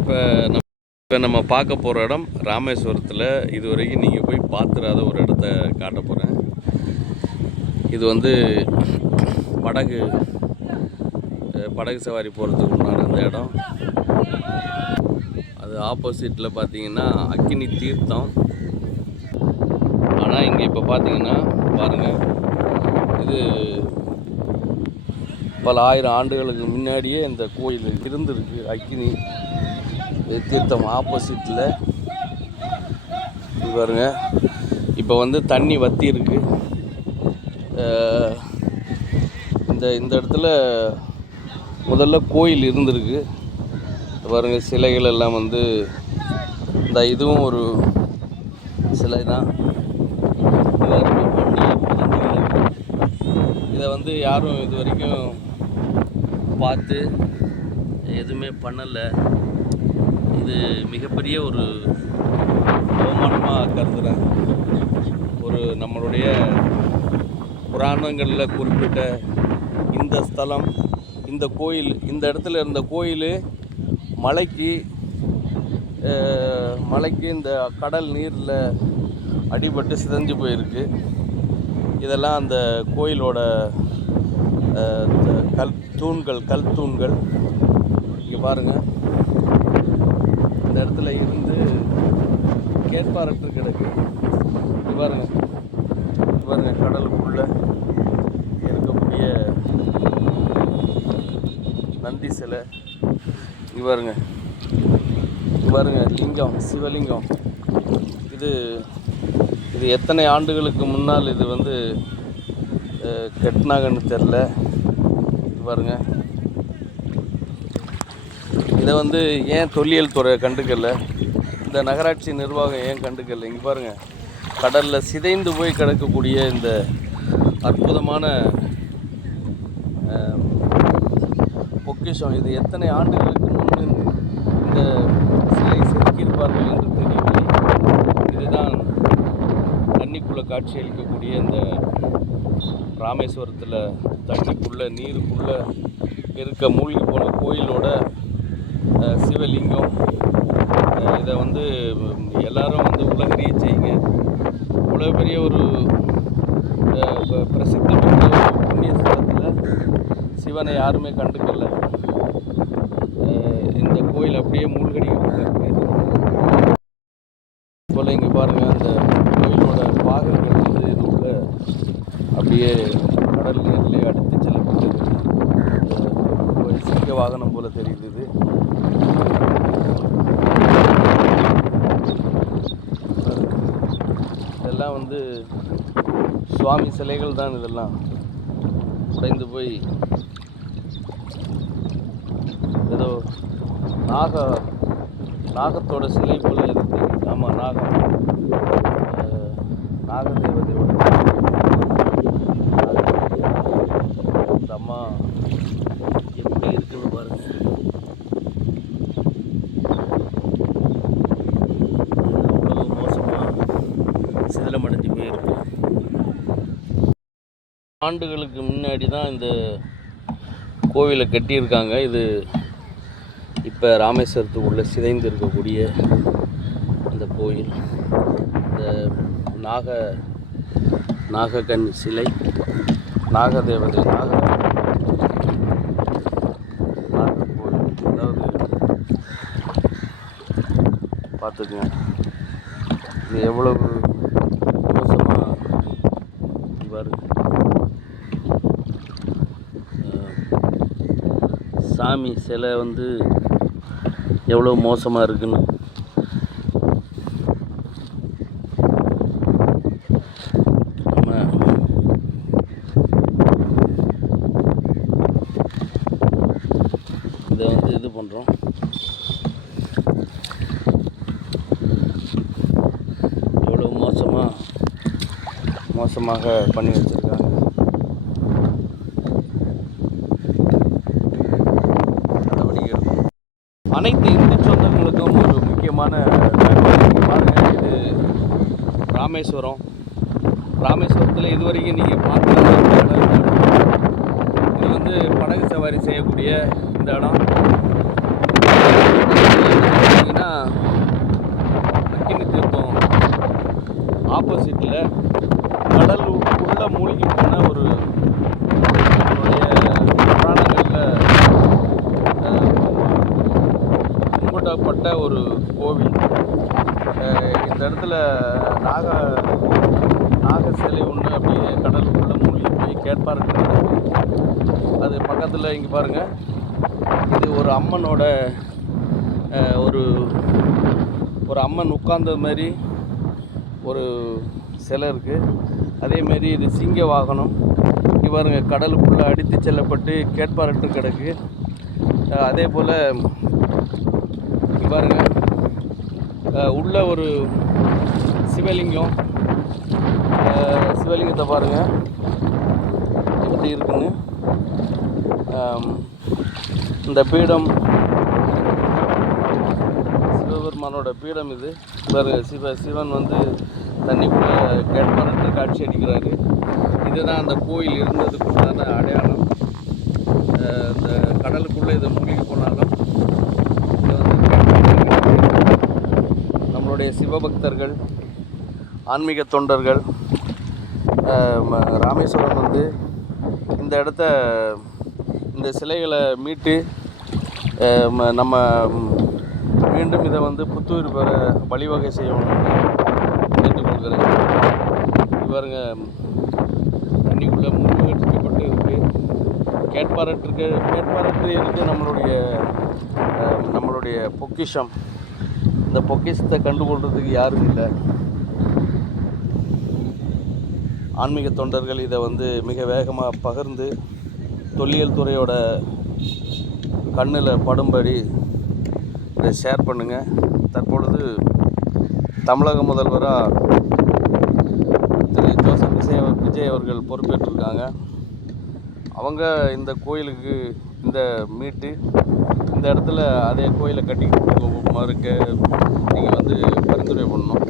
இப்போ நம்ம பார்க்க போகிற இடம் ராமேஸ்வரத்தில் இது வரைக்கும் நீங்கள் போய் பார்த்துடாத ஒரு இடத்த காட்ட போகிறேன். இது வந்து படகு சவாரி போகிறதுக்கு உண்டான அந்த இடம். அது ஆப்போசிட்டில் பார்த்தீங்கன்னா அக்கினி தீர்த்தம். ஆனால் இங்கே இப்போ பார்த்தீங்கன்னா பாருங்கள், இது பல ஆயிரம் ஆண்டுகளுக்கு முன்னாடியே இந்த கோயில் இருந்திருக்கு. அக்கினி தீர்த்தம் ஆப்போசிட்டில் பாருங்க. இப்போ வந்து தண்ணி வற்றி இருக்கு. இந்த இடத்துல முதல்ல கோயில் இருந்திருக்கு பாருங்க. சிலைகள் எல்லாம் வந்து இதுவும் ஒரு சிலை தான். இதை வந்து யாரும் இது வரைக்கும் பார்த்து எதுவுமே பண்ணலை. இது மிகப்பெரிய ஒரு அவமானமாக கருதுகிறேன். நம்மளுடைய புராணங்களில் குறிப்பிட்ட இந்த ஸ்தலம், இந்த கோயில், இந்த இடத்துல இருந்த கோயில் மலைக்கு இந்த கடல் நீரில் அடிபட்டு சிதைஞ்சு போயிருக்கு. இதெல்லாம் அந்த கோயிலோட கல் தூண்கள். இங்கே பாருங்கள், இந்த இடத்துல இருந்து கேட்பாரற்று கிடக்கு. இது பாருங்க கடலுக்குள்ள இருக்கக்கூடிய நந்தி சிலை. இது பாருங்க லிங்கம், சிவலிங்கம். இது எத்தனை ஆண்டுகளுக்கு முன்னால் இது வந்து கட்டினாங்கன்னு தெரில. இது பாருங்க, இதை வந்து ஏன் தொல்லியல் துறை கண்டுக்கல, இந்த நகராட்சி நிர்வாகம் ஏன் கண்டுக்கல? இங்கே பாருங்கள், கடலில் சிதைந்து போய் கிடக்கக்கூடிய இந்த அற்புதமான பொக்கிஷம். இது எத்தனை ஆண்டுகளுக்கு முன் இந்த சிலை செதுக்கியிருப்பார்கள் என்று தெரியவில்லை. இதுதான் தண்ணிக்குள்ளே காட்சி அளிக்கக்கூடிய இந்த ராமேஸ்வரத்தில் தண்ணிக்குள்ளே நீருக்குள்ளே இருக்க மூழ்கி போன கோயிலோட சிவலிங்கம். இதை வந்து எல்லாரும் வந்து உலகறிய செய்யுங்க. இவ்வளோ பெரிய ஒரு பிரசித்தி பெற்ற ஒரு புண்ணிய ஸ்தலத்தில் சிவனை யாருமே கண்டுக்கல. இந்த கோயில் அப்படியே மூழ்கடிக்கப்பட்டிருக்கு போல். இங்கே பாருங்கள், அந்த கோயிலோட பாகங்கள் வந்து இது உள்ள அப்படியே கடல் நீரிலே அடித்து செல்லப்பட்டது. சிங்க வாகனம் போல் தெரியுது. இதெல்லாம் வந்து சுவாமி சிலைகள் தான். இதெல்லாம் உடைந்து போய் ஏதோ நாகத்தோட சிலை போல இருக்கு. ஆமாம், நாகதேவதையோட இந்த அம்மா எப்படி இருக்குன்னு பாருங்க. அவ்வளோ மோசமாக சிதிலமடைஞ்சு போயிருக்கு. ஆண்டுகளுக்கு முன்னாடி தான் இந்த கோவிலை கட்டியிருக்காங்க. இது இப்போ ராமேஸ்வரத்துக்குள்ளே சிதைந்து இருக்கக்கூடிய அந்த கோயில். இந்த நாகக்கன்னி சிலை, நாகதேவதை, நாகக்கோயில். அதாவது பார்த்துக்குங்க, இது எவ்வளவு மோசமாக வருது. சாமி சிலை வந்து எவ்வளோ மோசமாக இருக்குன்னு. நம்ம இதை வந்து இது பண்ணுறோம். எவ்வளோ மோசமாக பண்ணி வச்சுருக்காங்க. அனைத்து இந்து சொந்தங்களுக்கும் ஒரு முக்கியமான பாருங்கள், இது ராமேஸ்வரத்தில் இதுவரைக்கும் நீங்கள் பார்க்குற இடம். இது வந்து படகு சவாரி செய்யக்கூடிய இந்த இடம். மூடப்பட்ட ஒரு கோவில். இந்த இடத்துல நாக நாக சிலை ஒன்று அப்படியே கடலுக்குள்ளே மூழ்கி போய் கேட்பாருக்கு. அது பக்கத்தில் இங்கே பாருங்கள், இது ஒரு அம்மனோட ஒரு ஒரு அம்மன் உட்கார்ந்தது மாதிரி ஒரு சிலை இருக்குது. அதேமாரி இது சிங்க வாகனம். இங்கே பாருங்கள், கடலுக்குள்ளே அடித்து செல்லப்பட்டு கேட்பாரற்று கிடக்கு. அதே போல் இங்கே பாருங்கள், உள்ள ஒரு சிவலிங்கம். சிவலிங்கத்தை பாருங்கள் எப்படி இருக்குன்னு. இந்த பீடம் சிவபெருமானோட பீடம் இது. பாருங்க, சிவன் வந்து தண்ணிக்குள்ளே கேட்பாரற்று காட்சி அளிக்கிறாரு. இதுதான் அந்த கோயில் இருந்ததுக்குண்டான அடையாளம். இந்த கடலுக்குள்ளே இதை மூழ்கி போனாலும் இது வந்து நம்மளுடைய சிவபக்தர்கள், ஆன்மீக தொண்டர்கள் ராமேஸ்வரம் வந்து இந்த இடத்த, இந்த சிலைகளை மீட்டு நம்ம மீண்டும் இதை வந்து புத்துயிர் பெற வழிவகை செய்யணும்னு கேட்டுக்கொள்கிறேன். பாருங்க, தண்ணிக்குள்ளே மூழ்கடிக்கப்பட்டு இருக்குது. கேட்பாரற்று இருக்குது நம்மளுடைய பொக்கிஷம். இந்த பொக்கிஷத்தை கண்டுகொள்கிறதுக்கு யாரும் இல்லை. ஆன்மீக தொண்டர்கள் இதை வந்து மிக வேகமாக பகிர்ந்து தொல்லியல் துறையோட கண்ணில் படும்படி இதை ஷேர் பண்ணுங்கள். தற்பொழுது தமிழக முதல்வராக திரு ஜோசப் விஜய் அவர்கள் பொறுப்பேற்றிருக்காங்க. அவங்க இந்த கோயிலுக்கு இந்த மீட்டு இந்த இடத்துல அதே கோயிலை கட்டி கொடுக்குமாறு நீங்கள் வந்து பரிந்துரை பண்ணணும்.